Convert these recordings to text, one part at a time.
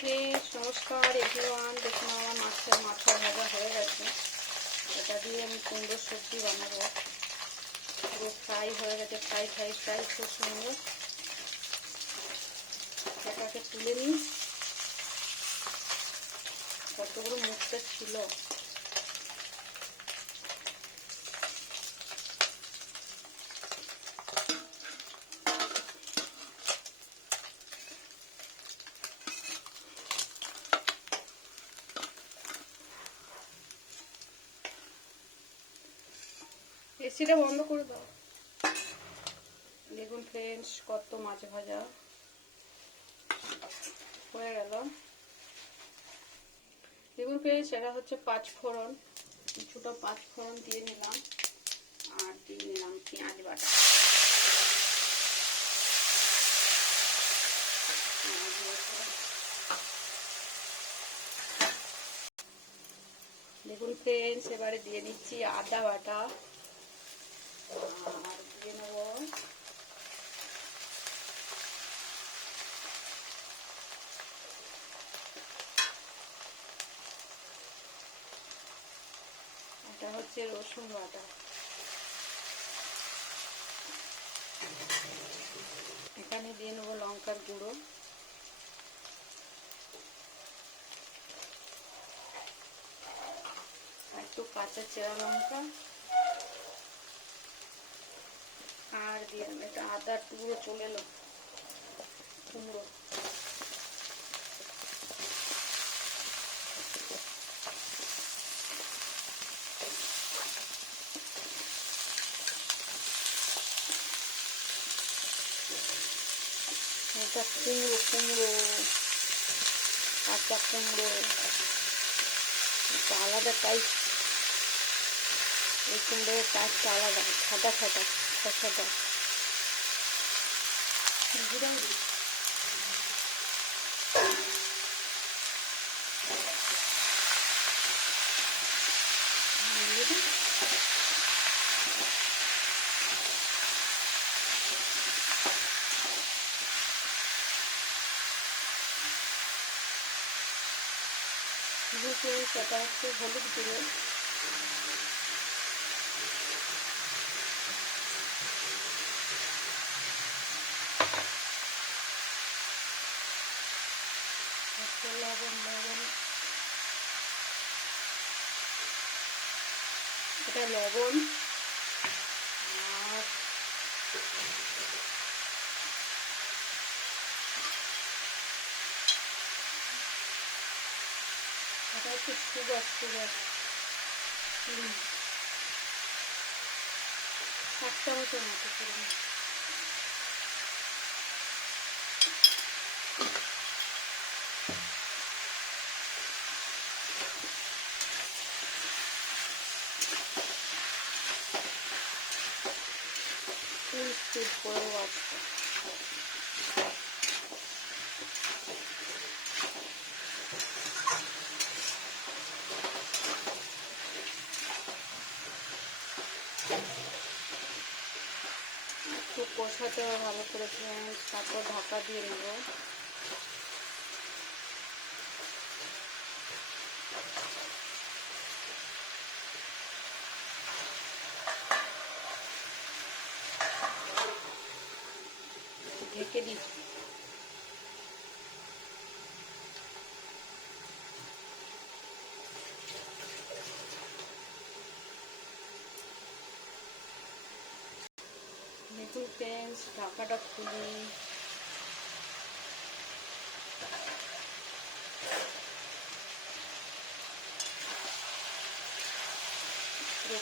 Friends নমস্কার everyone দেখুন, আমার মাছের মাথা ভাজা হয়ে গেছে। এটা দিয়ে আমি কুমড়োর সবজি বানাবো। পুরো ফ্রাই হয়ে গেছে, ফ্রাই ফ্রাই ফ্রাই, খুব সুন্দর। এটাকে তুলে নিই। কতগুলো মুখটা ছিল। এসিটা বন্ধ করে দাও। দেখুন ফ্রেন্ডস কত মাছ ভাজা। হয়ে গেল। দেখুন ফ্রেন্ডস এটা হচ্ছে পাঁচ ফোড়ন। কিছুটা পাঁচ ফোড়ন দিয়ে নিলাম। আর দিয়ে নিলাম পেঁয়াজ বাটা। দেখুন ফ্রেন্ডস এবারে দিয়ে দিচ্ছি আদা বাটা আর দিয়ে নেব হচ্ছে রসুন বাটা। এখানে দিয়ে নেব লঙ্কার গুঁড়ো। একটু কাঁচা চেরা লঙ্কা। আর দিয়ে এটা আদার টুকরো চলে এলো কুমড়ো। এটা কুমড়ো কুমড়ো কাঁচা কুমড়ো একটা আলাদা টাইপ এই কুমড়োর টাইপটা আলাদা খাটা খাটা খসাটা জিরাও দিই দিয়ে দিই। বুঝে সেটা হচ্ছে হলুদ গুঁড়ো। একটু লবণ লবণ। এটা লবণ। Sıcak sıcak sıcak. Hmm. Akşam sonra tutuyorum. কষাতে হবে ভালো করে পেঁয়াজ তারপর ঢাকা দিয়ে নেব ঢেকে দিচ্ছি দেখুন ফ্রেন্ডস ঢাকাটা খুলি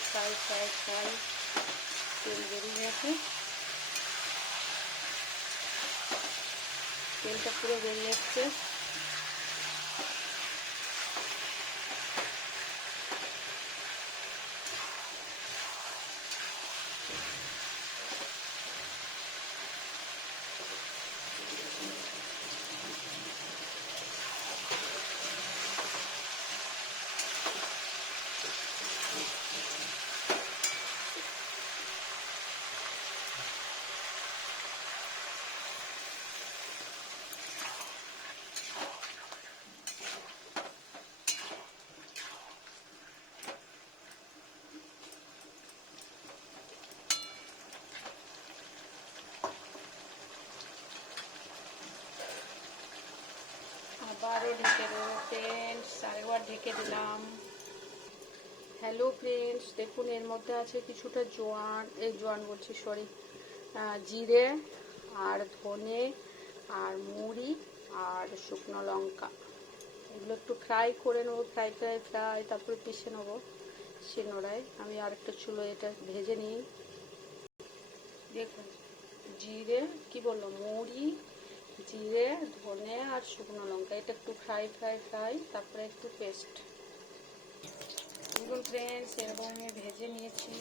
ফ্রাই ফ্রাই ফ্রাই তেল বেরিয়ে গেছে। তেলটা পুরো বেরিয়ে যাচ্ছে ঢেকে দিলাম হ্যালো ফ্রেন্ডস দেখুন, এর মধ্যে আছে কিছুটা জোয়ান। এই জোয়ান বলছি সরি জিরে আর ধনে আর মুড়ি আর শুকনো লঙ্কা। এগুলো একটু ফ্রাই করে নেব ফ্রাই ফ্রাই ফ্রাই তারপরে পিষে নেব শিলনোড়ায়। আমি আরেকটা চুলো এটা ভেজে নিই। দেখুন, জিরে, কি বলল, মুড়ি জিরে, ধনে আর শুকনো লঙ্কা। এটা একটু ফ্রাই ফ্রাই ফ্রাই তারপরে একটু পেস্ট ফ্রেন্ডস এরকম আমি ভেজে নিয়েছি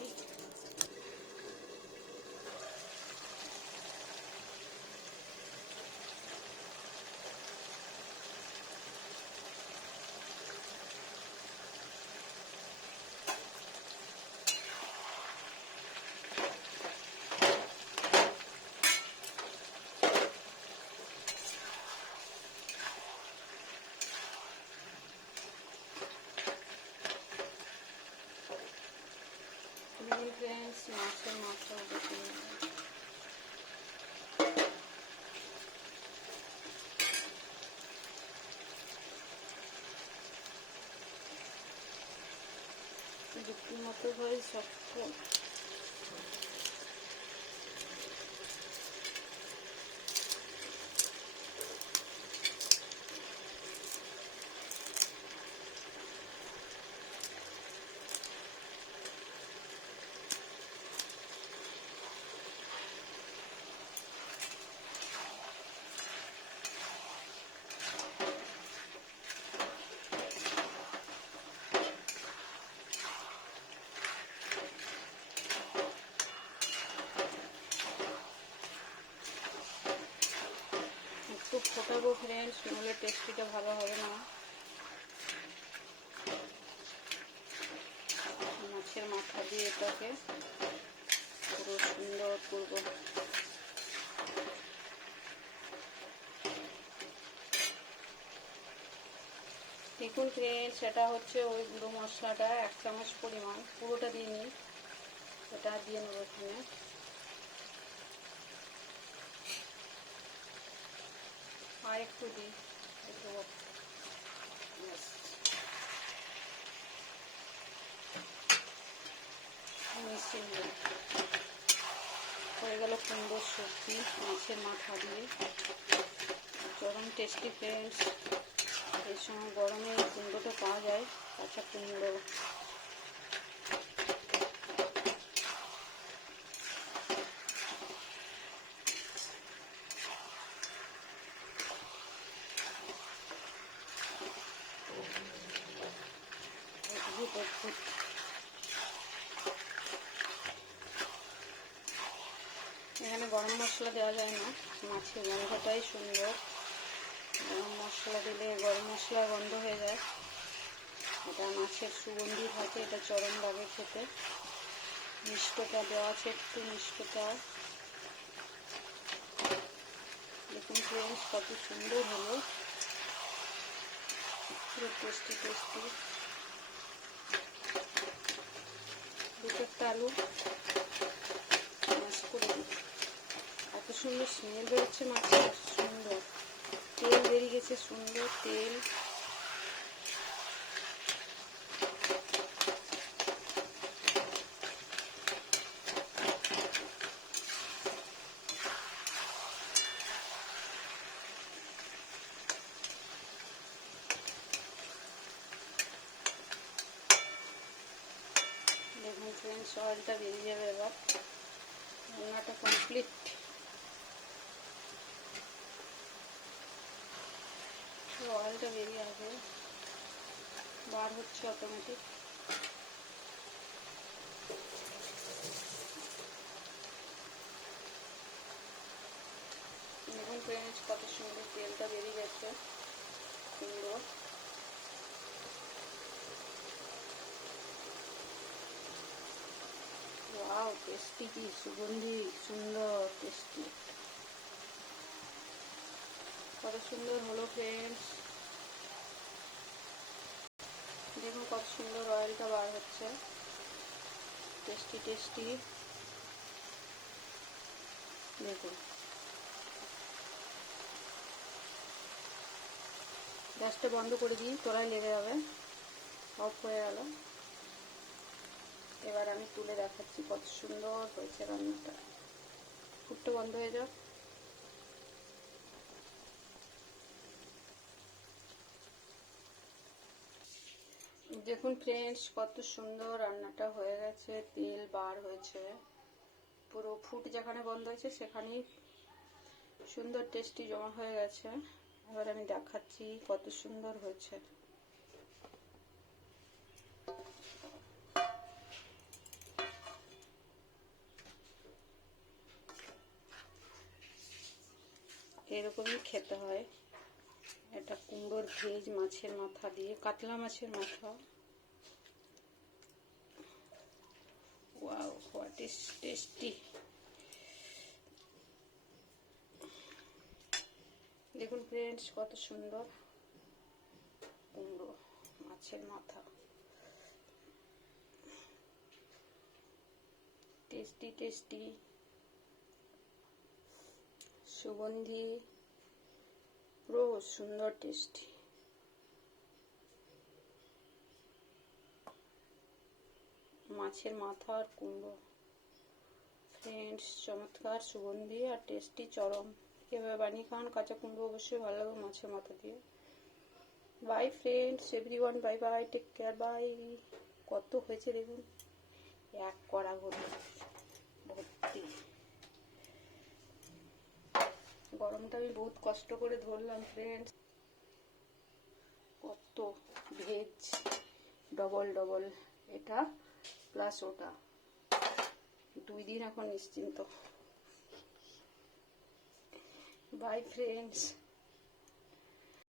দেখুন ফ্রেন্ডস মাছের মাথা দেখে নিন। রুটির মতো হয় শক্ত একটু ফোটাবো ফ্রেন্ডস নইলে টেস্টিটা ভালো হবে না। মাছের মাথা দিয়ে এটাকে পুরো সুন্দর করব। দেখুন ফ্রেন্ডস এটা হচ্ছে ওই গুঁড়ো মশলাটা, এক চামচ পরিমাণ, পুরোটা দিয়ে নিই। এটা দিয়ে নেব এখানে আর একটু দিই একটু। মিশিয়ে নিই। হয়ে গেল কুমড়োর সবজি মাছের মাথা দিয়ে চরম টেস্টি ফ্রেন্ডস এই সময় গরমে কুমড়োটা পাওয়া যায় কাঁচা কুমড়ো গরম মশলা দেওয়া যায় না। মাছের গন্ধটাই সুন্দর। গরম মশলা দিলে গরম মশলা গন্ধ হয়ে যায়। এটা মাছের সুগন্ধি থাকে, এটা চরম লাগে খেতে। মিষ্টতা দেওয়া আছে, একটু মিষ্টতা। দেখুন ফ্রেন্ডস কত সুন্দর হলো। পুরো টেস্টি টেস্টি দুটো একটা আলু ম্যাশ করে দিই এত সুন্দর, স্মেল বেরোচ্ছে মাছের সুন্দর। তেল বেরিয়ে গেছে, সুন্দর তেল। দেখুন অয়েলটা বেরিয়ে যাবে এবার। রান্নাটা কমপ্লিট অয়েলটা বেরিয়ে আসবে। বার হচ্ছে অটোমেটিক কত সুন্দর তেলটা বেরিয়ে গেছে সুন্দর। ওয়াও টেস্টি কি, সুগন্ধি, সুন্দর টেস্টি কত সুন্দর হলো ফ্রেন্ডস দেখুন কত সুন্দর অয়েলটা বার হচ্ছে। টেস্টি টেস্টি দেখুন। গ্যাসটা বন্ধ করে দিই তোরাই লেগে যাবে। অফ হয়ে গেল। এবার আমি তুলে দেখাচ্ছি কত সুন্দর হয়েছে রান্নাটা। ফুটটা বন্ধ হয়ে যাক। দেখুন ফ্রেন্ডস কত সুন্দর রান্নাটা হয়ে গেছে, তেল বার হয়েছে। পুরো ফুট যেখানে বন্ধ হয়েছে, সেখানেই সুন্দর টেস্টি জমা হয়ে গেছে। এবার আমি দেখাচ্ছি কত সুন্দর হয়েছে। এরকমই খেতে হয়। এটা কুমড়োর ভেজ মাছের মাথা দিয়ে, কাতলা মাছের মাথা। Is tasty. দেখুন ফ্রেন্ডস, কত সুন্দর কুমড়ো মাছের মাথা। Tasty tasty. সুগন্ধি পুরো সুন্দর টেস্টি। মাছের মাথা আর কুমড়ো। ফ্রেন্ডস চমৎকার, সুগন্ধি আর টেস্টি চরম। এভাবে বানিয়ে খান কাঁচা কুমড়ো অবশ্যই ভালো লাগবে মাছের মাথা দিয়ে। Bye friends everyone bye bye take care bye কত হয়েছে দেখুন। এক করা ভরে ভর্তি। গরমটা আমি বহুত কষ্ট করে ধরলাম ফ্রেন্ডস কত ভেজ। ডবল ডবল এটা প্লাস ওটা। দুই দিন এখন নিশ্চিন্ত বাই ফ্রেন্ডস